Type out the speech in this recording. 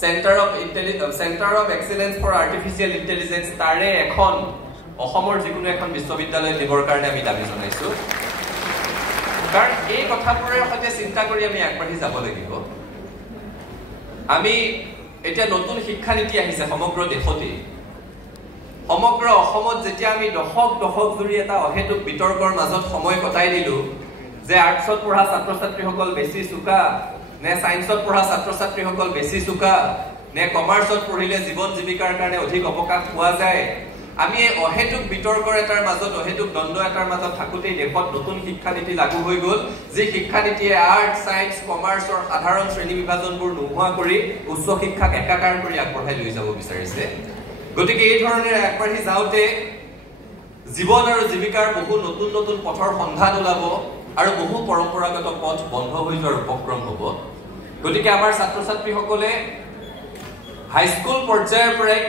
Center of Excellence for Artificial Intelligence তাৰে এখন অসমৰ যিকোনো এখন বিশ্ববিদ্যালয় দিবৰ কাৰণে আমি দাবী জনাইছো কাৰণ এই কথাবোৰৰ সৈতে চিন্তা কৰি আমি আগবাঢ়ি যাব লাগিব আমি এটা নতুন শিক্ষা নীতি আহিছে সমগ্ৰ দেশতে সমগ্ৰ অসমত যেতিয়া আমি দশক জুৰি এটা অহেতুক বিতৰ্কৰ মাজত সময় কটাই দিলো যে আৰ্টছত পঢ়া ছাত্ৰ-ছাত্ৰীসকল বেছি চুকা নে সায়েন্সত পঢ়া ছাত্ৰ-ছাত্ৰীসকল বেছি চুকা নে কমাৰ্চত পঢ়িলে জীৱন জীৱিকাৰ কাৰণে অধিক অৱকাশ পোৱা যায় আমি এই অহেতুক বিতৰ্কৰ এটাৰ মাজত অহেতুক দ্বন্দ্ব এটাৰ মাজত থাকোতেই দেশত নতুন শিক্ষা নীতি লাগু হৈ গ'ল যে শিক্ষা নীতিয়ে আৰ্ট সায়েন্স কমাৰ্চৰ সাধাৰণ শ্ৰেণী বিভাজনবোৰ নোহোৱা কৰি উচ্চ শিক্ষাক একাকাৰ কৰি আগবঢ়াই লৈ যাব বিচাৰিছে গতিকে এই ধৰণে আগবাঢ়ি যাওঁতে জীৱন আৰু জীৱিকাৰ বহু নতুন পথৰ সন্ধান ওলাব আৰু বহু পৰম্পৰাগত পথ বন্ধ হৈ যোৱাৰ উপক্ৰম হ'ব গতিকে আমাৰ ছাত্ৰ-ছাত্ৰীসকলে হাইস্কুল পৰ্যায়ৰ পৰাই